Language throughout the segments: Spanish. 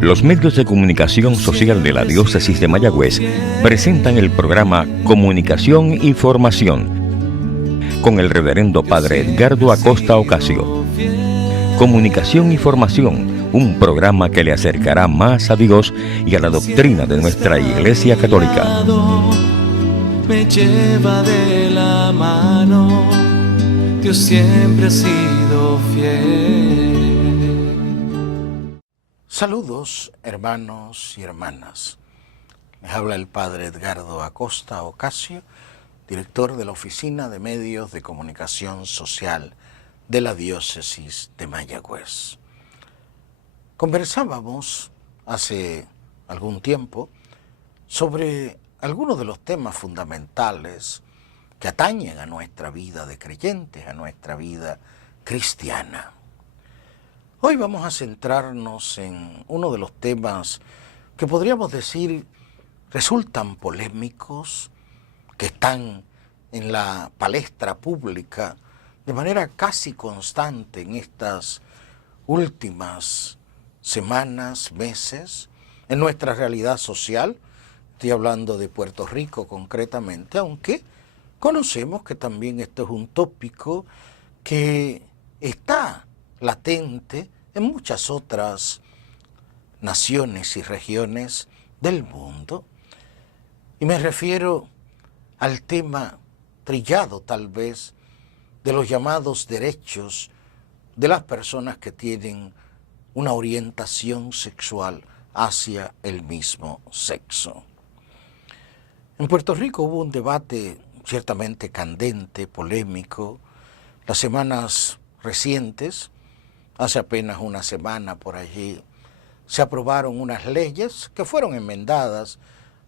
Los medios de comunicación social de la Diócesis de Mayagüez presentan el programa Comunicación y Formación con el Reverendo Padre Edgardo Acosta Ocasio. Comunicación y Formación, un programa que le acercará más a Dios y a la doctrina de nuestra Iglesia Católica. Me lleva de la mano, Dios siempre ha sido fiel. Saludos, hermanos y hermanas. Les habla el Padre Edgardo Acosta Ocasio, director de la Oficina de Medios de Comunicación Social de la Diócesis de Mayagüez. Conversábamos hace algún tiempo sobre algunos de los temas fundamentales que atañen a nuestra vida de creyentes, a nuestra vida cristiana. Hoy vamos a centrarnos en uno de los temas que podríamos decir resultan polémicos, que están en la palestra pública de manera casi constante en estas últimas semanas, meses, en nuestra realidad social. Estoy hablando de Puerto Rico concretamente, aunque conocemos que también esto es un tópico que está latente en muchas otras naciones y regiones del mundo. Y me refiero al tema trillado tal vez de los llamados derechos de las personas que tienen una orientación sexual hacia el mismo sexo. En Puerto Rico hubo un debate ciertamente candente, polémico. Las semanas recientes, hace apenas una semana por allí, se aprobaron unas leyes que fueron enmendadas,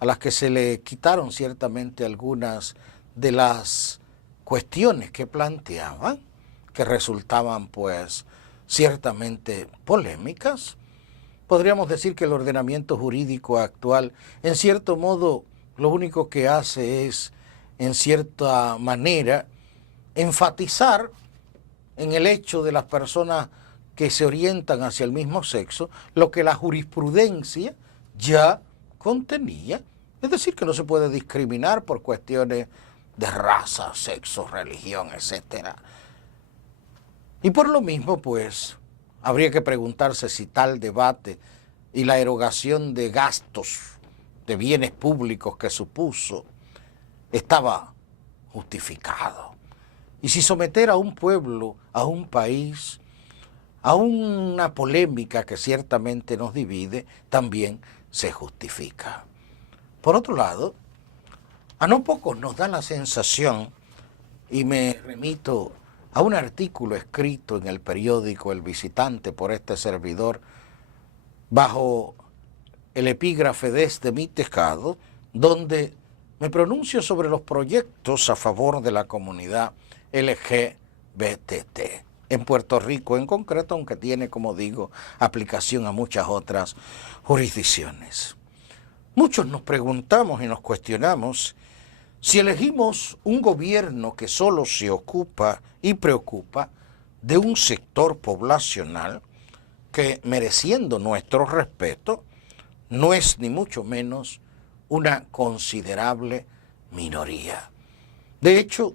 a las que se le quitaron ciertamente algunas de las cuestiones que planteaban, que resultaban pues ciertamente polémicas. Podríamos decir que el ordenamiento jurídico actual, en cierto modo, lo único que hace es, en cierta manera, enfatizar en el hecho de las personas que se orientan hacia el mismo sexo, lo que la jurisprudencia ya contenía, es decir, que no se puede discriminar por cuestiones de raza, sexo, religión, etc. Y por lo mismo, pues, habría que preguntarse si tal debate y la erogación de gastos de bienes públicos que supuso estaba justificado. Y si someter a un pueblo, a un país, a una polémica que ciertamente nos divide, también se justifica. Por otro lado, a no pocos nos da la sensación, y me remito a un artículo escrito en el periódico El Visitante por este servidor, bajo el epígrafe Desde mi tejado, donde me pronuncio sobre los proyectos a favor de la comunidad LGBT. En Puerto Rico en concreto, aunque tiene, como digo, aplicación a muchas otras jurisdicciones. Muchos nos preguntamos y nos cuestionamos si elegimos un gobierno que solo se ocupa y preocupa de un sector poblacional que, mereciendo nuestro respeto, no es ni mucho menos una considerable minoría. De hecho,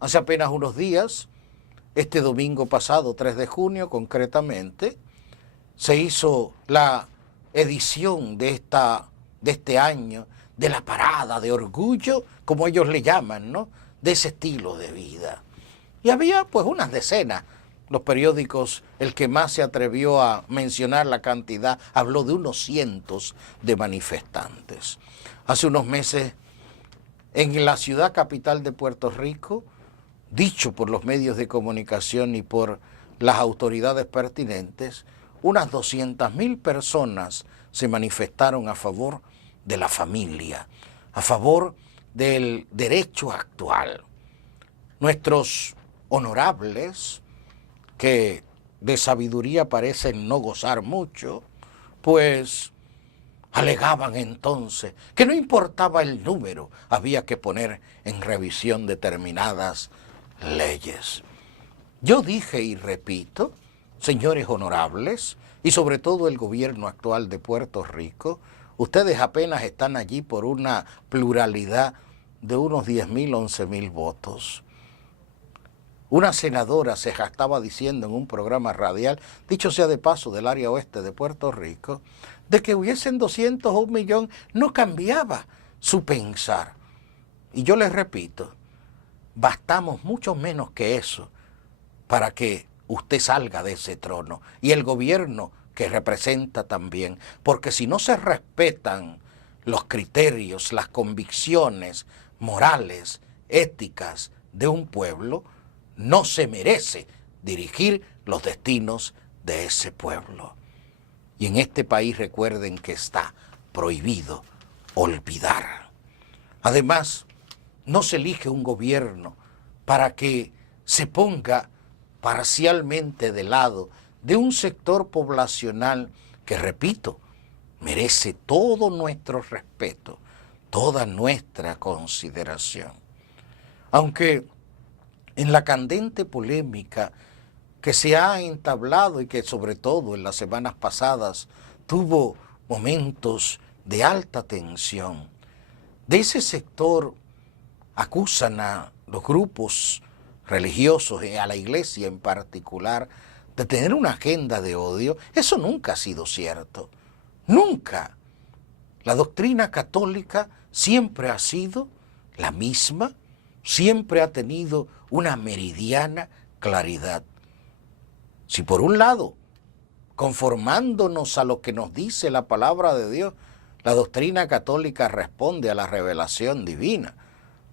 hace apenas unos días, este domingo pasado, 3 de junio concretamente, se hizo la edición de este año de la parada de orgullo, como ellos le llaman, ¿no?, de ese estilo de vida. Y había pues unas decenas. Los periódicos, el que más se atrevió a mencionar la cantidad, habló de unos cientos de manifestantes. Hace unos meses, en la ciudad capital de Puerto Rico, dicho por los medios de comunicación y por las autoridades pertinentes, unas 200.000 personas se manifestaron a favor de la familia, a favor del derecho actual. Nuestros honorables, que de sabiduría parecen no gozar mucho, pues alegaban entonces que no importaba el número, había que poner en revisión determinadas leyes. Yo dije y repito, señores honorables, y sobre todo el gobierno actual de Puerto Rico, ustedes apenas están allí por una pluralidad de unos 10.000, 11.000 votos. Una senadora se estaba diciendo en un programa radial, dicho sea de paso, del área oeste de Puerto Rico, de que hubiesen 200 o 1.000.000 no cambiaba su pensar. Y yo les repito, bastamos mucho menos que eso para que usted salga de ese trono y el gobierno que representa también, porque si no se respetan los criterios, las convicciones morales, éticas de un pueblo, no se merece dirigir los destinos de ese pueblo. Y en este país recuerden que está prohibido olvidar. Además, no se elige un gobierno para que se ponga parcialmente de lado de un sector poblacional que, repito, merece todo nuestro respeto, toda nuestra consideración. Aunque en la candente polémica que se ha entablado y que sobre todo en las semanas pasadas tuvo momentos de alta tensión, de ese sector acusan a los grupos religiosos y a la iglesia en particular de tener una agenda de odio. Eso nunca ha sido cierto, nunca. La doctrina católica siempre ha sido la misma, siempre ha tenido una meridiana claridad. Si por un lado, conformándonos a lo que nos dice la palabra de Dios, la doctrina católica responde a la revelación divina.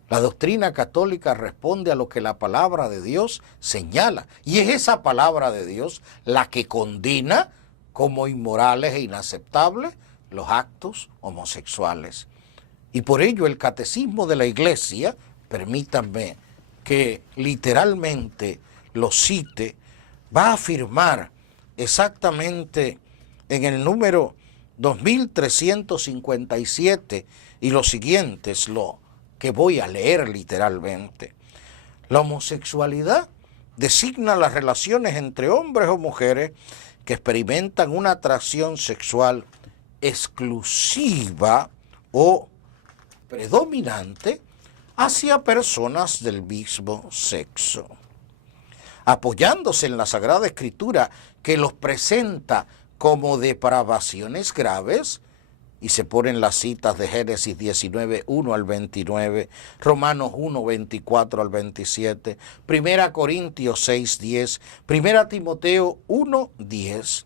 La doctrina católica responde a lo que la palabra de Dios señala. Y es esa palabra de Dios la que condena como inmorales e inaceptables los actos homosexuales. Y por ello el catecismo de la Iglesia, permítanme que literalmente lo cite, va a afirmar exactamente en el número 2357 y los siguientes, lo que voy a leer literalmente. La homosexualidad designa las relaciones entre hombres o mujeres que experimentan una atracción sexual exclusiva o predominante hacia personas del mismo sexo. Apoyándose en la Sagrada Escritura que los presenta como depravaciones graves, y se ponen las citas de Génesis 19, 1 al 29, Romanos 1, 24 al 27, 1 Corintios 6, 10, 1 Timoteo 1, 10.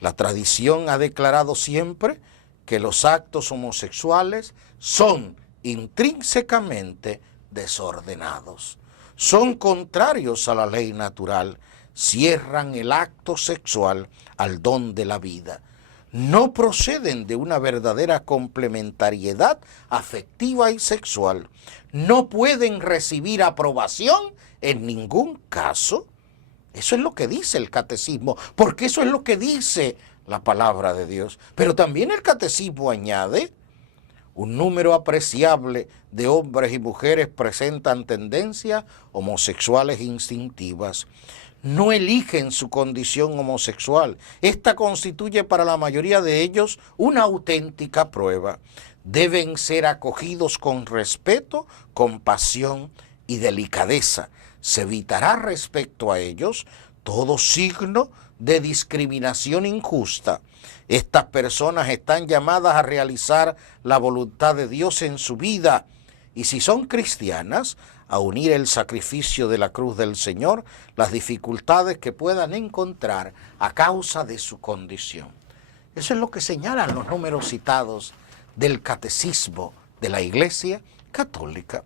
La tradición ha declarado siempre que los actos homosexuales son intrínsecamente desordenados, son contrarios a la ley natural, cierran el acto sexual al don de la vida, no proceden de una verdadera complementariedad afectiva y sexual, no pueden recibir aprobación en ningún caso. Eso es lo que dice el catecismo, porque eso es lo que dice la palabra de Dios. Pero también el catecismo añade: un número apreciable de hombres y mujeres presentan tendencias homosexuales instintivas. No eligen su condición homosexual. Esta constituye para la mayoría de ellos una auténtica prueba. Deben ser acogidos con respeto, compasión y delicadeza. Se evitará respecto a ellos todo signo de discriminación injusta. Estas personas están llamadas a realizar la voluntad de Dios en su vida y, si son cristianas, a unir el sacrificio de la cruz del Señor, las dificultades que puedan encontrar a causa de su condición. Eso es lo que señalan los números citados del Catecismo de la Iglesia Católica,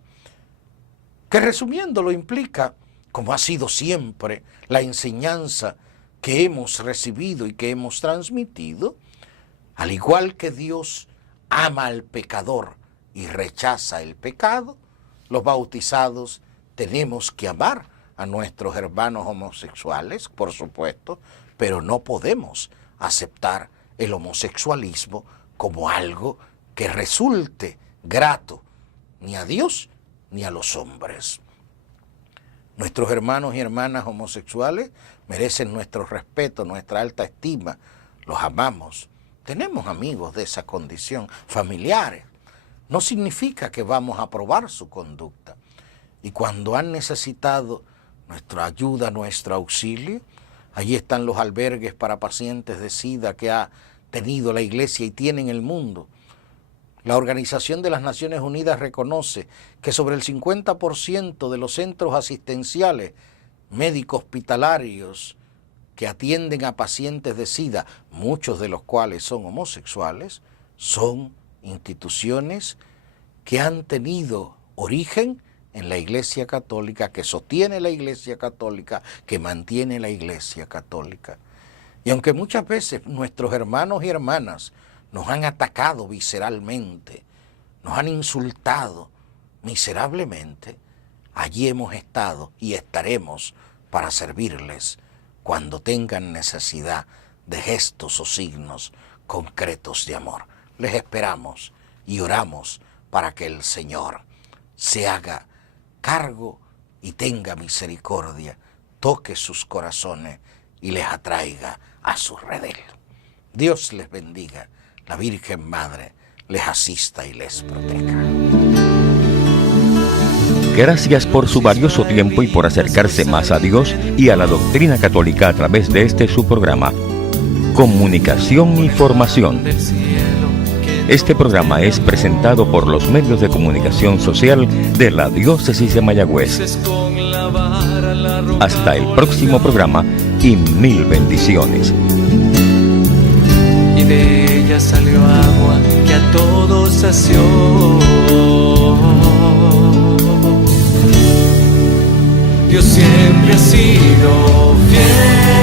que resumiéndolo implica, como ha sido siempre la enseñanza que hemos recibido y que hemos transmitido, al igual que Dios ama al pecador y rechaza el pecado, los bautizados tenemos que amar a nuestros hermanos homosexuales, por supuesto, pero no podemos aceptar el homosexualismo como algo que resulte grato ni a Dios ni a los hombres. Nuestros hermanos y hermanas homosexuales merecen nuestro respeto, nuestra alta estima, los amamos, tenemos amigos de esa condición, familiares. No significa que vamos a aprobar su conducta. Y cuando han necesitado nuestra ayuda, nuestro auxilio, allí están los albergues para pacientes de SIDA que ha tenido la Iglesia y tiene en el mundo. La Organización de las Naciones Unidas reconoce que sobre el 50% de los centros asistenciales médico-hospitalarios que atienden a pacientes de SIDA, muchos de los cuales son homosexuales, son instituciones que han tenido origen en la Iglesia Católica, que sostiene la Iglesia Católica, que mantiene la Iglesia Católica. Y aunque muchas veces nuestros hermanos y hermanas nos han atacado visceralmente, nos han insultado miserablemente, allí hemos estado y estaremos para servirles cuando tengan necesidad de gestos o signos concretos de amor. Les esperamos y oramos para que el Señor se haga cargo y tenga misericordia, toque sus corazones y les atraiga a su redil. Dios les bendiga, la Virgen Madre les asista y les proteja. Gracias por su valioso tiempo y por acercarse más a Dios y a la doctrina católica a través de este su programa, Comunicación y Formación. Este programa es presentado por los medios de comunicación social de la Diócesis de Mayagüez. Hasta el próximo programa y mil bendiciones. Y de ella salió agua que a todos sació. Dios siempre ha sido fiel.